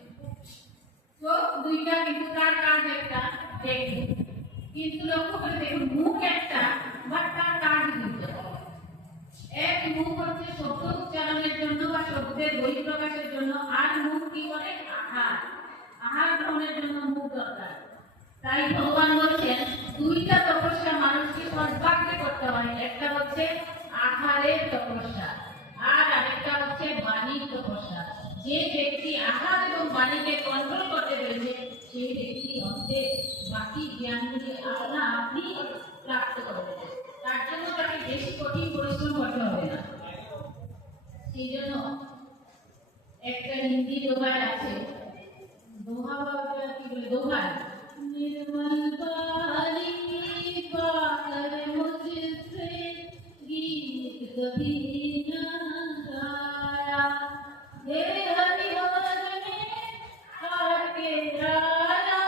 চোখ দুইটা কিন্তু তার কাজ একটা, দেখে। কিন্তু লক্ষ্য করে দেখুন মুখ একটা বা তার কাজ দুইটা। এক মুখ হচ্ছে শব্দ উচ্চারণের জন্য বা শব্দের বহিঃপ্রকাশের জন্য, আর মুখ কি করে? আহার গ্রহণের জন্য মুখ দরকার। তাই ভগবান বলছেন দুইটা তপস্যা মানুষকে সর্বাগ্রে করতে হয়। একটা হচ্ছে আহারের তপস্যা, আর আরেকটা হচ্ছে বাণীর তপস্যা। যে ব্যক্তি আহার এবং বাণীকে কন্ট্রোল করতে পেরেছে, সেই ব্যক্তি অন্তে বাকি জ্ঞানগুলি আপনা আপনি প্রাপ্ত করবে। তার জন্য তাকে বেশি কঠিন পরিশ্রম করতে হবে না। সেই জন্য একটা হিন্দি দোহায় আছে, दोहा की बोले दोहा, निर्मल बाली पाकर मुझसे गीत कभी न गाया, हे हरिहर में हार के आया,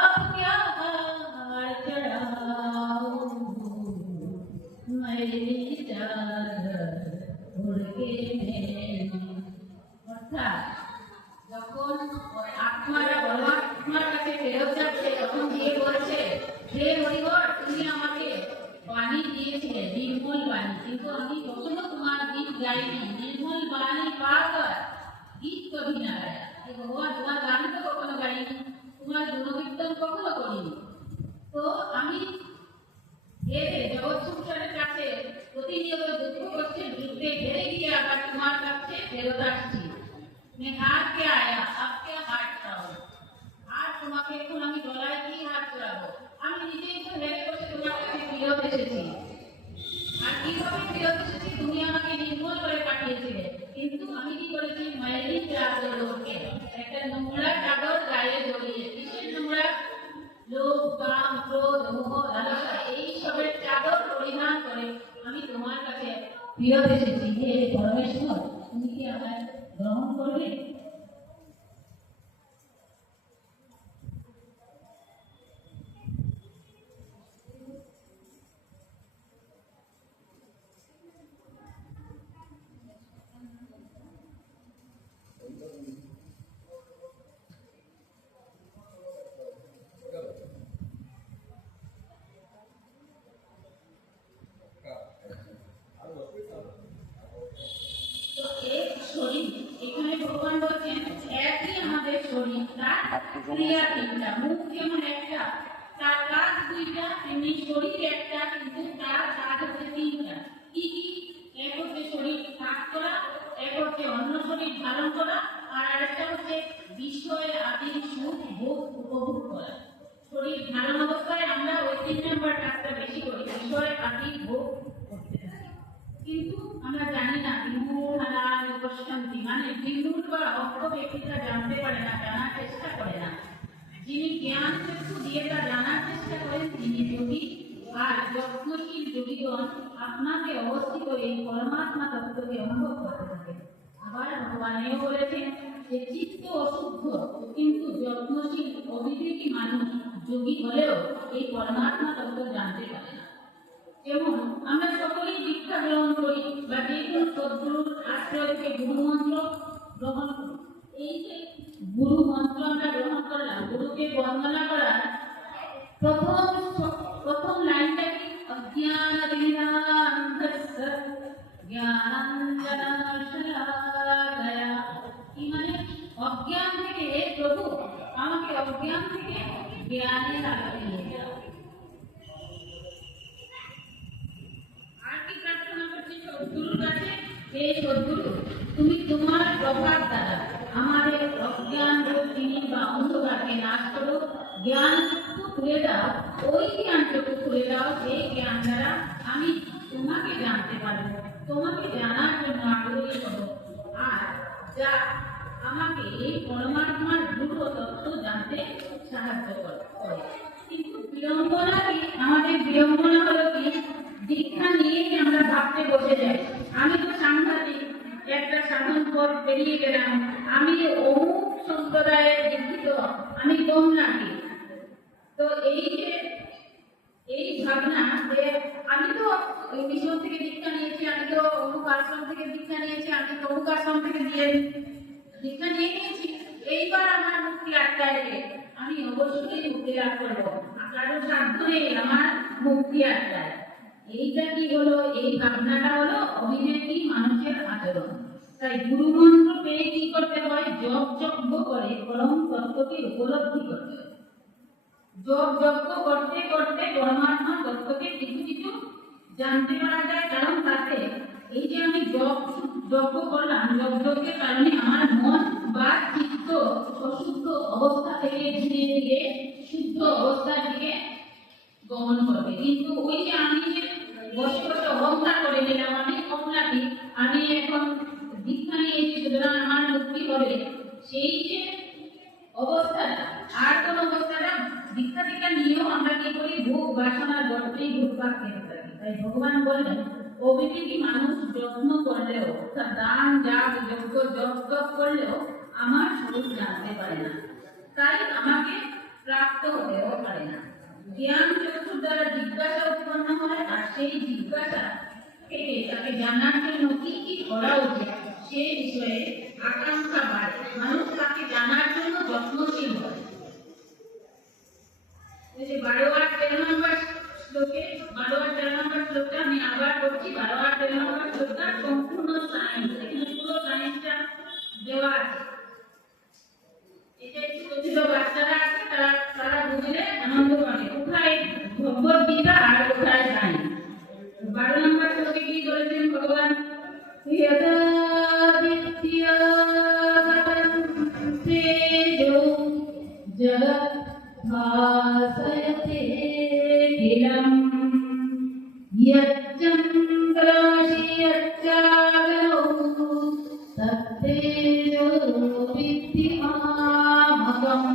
अब क्या हार चढ़ाऊं, मेरी चादर उड़ के अर्थात যখন আত্মারা পরমাত্মার কাছে ফেরত যাচ্ছে, তখন যে বলছে হে হরিহর, তুমি আমাকে বাণী দিয়েছিলে, নির্মল বাণী, কিন্তু আমি কখনো তোমার গীত গাইনি। নির্মল বাণী পাকর গীত কবি না গায়া। ভগবান তোমার গান তো কখনো গাইনি, তোমার গুণকীর্তন কখনো করিনি। তো আমি হেরে জগৎ সংসারের কাছে প্রতিনিয়ত দুঃখ কষ্টের যুদ্ধে হেরে গিয়ে আবার তোমার কাছে ফেরত আসছি। मैं हार के आया, अब क्या हाथ चढ़ाओ? আর তোমাকে এখন আমি গলায় কি হাত চড়াবো? আমি নিজেই তো হেরে বসে তোমার কাছে ফিরত এসেছি। আর কিভাবে ফিরত এসেছি? তুমি আমাকে নির্মল করে পাঠিয়েছিলে, কিন্তু আমি কি করেছি? মায়েরই চাদর ওকে একটা নোংরা চাদর গায়ে জড়িয়ে। কিসের নোংরা? লোভ, কাম, ক্রোধ, মোহ, লালসা, এই সবের চাদর পরিধান করে আমি তোমার কাছে ফিরত এসেছি। হে পরমেশ্বর, তুমি কি আমার গ্রহণ করবে? এখানে ভগবান বলছেন একই আমাদের শরীর, তার ক্রিয়া তিনটা। মুখ যেমন একটা, তার কাজ দুইটা, তেমনি শরীর একটা, কিন্তু তার কাজ হচ্ছে তিনটা। কি কি? এক হচ্ছে শরীর ত্যাগ করা, এক হচ্ছে অন্য শরীর ধারণ করা, আর আরেকটা হচ্ছে বিষয় আদি সুখ ভোগ উপভোগ করা। শরীর ভালো অবস্থায় আমরা ওই 3 নম্বর কাজটা বেশি করি, বিষয় আদি ভোগ করতে থাকি। কিন্তু আমরা জানি না বিমূঢ় হারান উপশান্তি, মানে বিমূঢ় বা অজ্ঞ ব্যক্তিরা জানতে পারে না, জানার চেষ্টা করে না। যিনি জ্ঞান চক্ষু দিয়ে তা জানার চেষ্টা করেন তিনি যোগী। আর যত্নশীল যোগীগণ আপনাকে অবস্থিত এই পরমাত্মা তত্ত্বকে অনুভব করতে থাকে। আবার ভগবানেও বলেছেন যে চিত্ত অশুদ্ধ কিন্তু যত্নশীল অবিবেকী মানুষ যোগী হলেও এই পরমাত্মা তত্ত্ব জানতে পারে না। যেমন আমরা সকলেই দীক্ষা গ্রহণ করি বা যে কোনো সদ্গুরুর আশ্রয় থেকে গুরু মন্ত্র গ্রহণ করি। এই যে গুরু মন্ত্র আমরা গ্রহণ করলাম, গুরুকে বন্দনা করার প্রথম লাইনটা কি? অজ্ঞানতিমিরান্ধস্য জ্ঞানাঞ্জনশলাকয়া। কি মানে? অজ্ঞান থেকে প্রভু আমাকে অজ্ঞান থেকে জ্ঞানের আলোকে নিয়ে যাও। আর কি প্রার্থনা করছি সদ্গুরুর কাছে? হে সদ্গুরু, তুমি তোমার প্রভাব দ্বারা আমাদের অজ্ঞান রূপিণী বা অন্ধকারকে নাশ করো, জ্ঞান চক্ষু খুলে দাও, ওই জ্ঞান চক্ষু খুলে দাও যে জ্ঞান দ্বারা আমি তোমাকে জানতে পারবো, তোমাকে জানার জন্য আগ্রহী হব, আর যা আমাকে এই পরমাত্মার গূঢ় তত্ত্ব জানতে সাহায্য করে। কিন্তু বিড়ম্বনা কি? আমাদের বিড়ম্বনা হলো কি? দীক্ষা নিয়েই আমরা ভাবতে বসে যাই আমি তো সাংঘাতিক একটা সাধন পথ পেরিয়ে গেলাম, আমি অমুক সম্প্রদায়ের দীক্ষিত, আমি কম নাকি? তো এই ভাবনা যে আমি তো ওই মিশন থেকে দীক্ষা নিয়েছি, আমি তো অমুক আশ্রম থেকে দীক্ষা নিয়েছি, আমি তো অমুক আশ্রম থেকে দীক্ষা নিয়ে নিয়েছি, এইবার আমার মুক্তি আটকায় রে, আমি অবশ্যই মুক্তি লাভ করবো, কারো সাধ্য নেই আমার মুক্তি আটকায়। এইটা কি হলো? এই ভাবনাটা হলো অবিবেকী মানুষের আচরণ। তাই গুরু মন্ত্র পেয়ে কি করতে হয়? জপ যজ্ঞ করে পরম তত্ত্বকে উপলব্ধি করতে হয়। জপ যজ্ঞ করতে করতে পরমাত্মা তত্ত্বকে কিছু কিছু জানতে পারা যায়, কারণ তাতে এই যে আমি যজ্ঞ করলাম, যজ্ঞের কারণে আমার মন বা চিত্ত অশুদ্ধ অবস্থা থেকে ধীরে ধীরে শুদ্ধ অবস্থার দিকে গমন করবে। কিন্তু ওই যে আমি যে বসে বসে অহংকার করে নিলাম, আমি কম নাকি, আমি এখন দীক্ষা নিয়েছি সুতরাং আমার মুক্তি হবে, সেই যে অবস্থাটা আর কোন অবস্থাটা দীক্ষা টিকা নিয়েও আমরা কি করি? ভোগ বাসনার গর্তেই ঘুরপাক খেতে থাকি। তাই ভগবান বললেন অবিবেকী মানুষ যত্ন করলেও, অর্থাৎ দান জাপ যজ্ঞ জপ তপ করলেও আমার স্বরূপ জানতে পারে না, তাই আমাকে প্রাপ্ত হতেও পারে না। জ্ঞান চক্ষুর দ্বারা জিজ্ঞাসা উৎপন্ন হয়, আর সেই জিজ্ঞাসা থেকে তাকে জানার জন্য কি কি করা উচিত সেই বিষয়ে আকাঙ্ক্ষা বাড়ে, মানুষ তাকে জানার জন্য যত্নশীল হয়। এই যে 12 আর 13 নম্বর শ্লোকে, 12 আর 13 নম্বর শ্লোকটা আমি আবার করছি। 12 আর 13 নম্বর শ্লোকটা সম্পূর্ণ সায়েন্স, এখানে পুরো সায়েন্সটা দেওয়া আছে। এটা একটু ছোট বাচ্চারা আছে, তারা বুঝলে আনন্দ পাবে। কোথায় ভগবদ্গীতা আর কোথায় সায়েন্স? 12 নম্বর শ্লোকে কি বলেছেন ভগবান? জগৎ ভাসয়তে কিলম यच्चन्द्राशि यच्चाग्नौ तत्तेजो विद्धि मामकम्।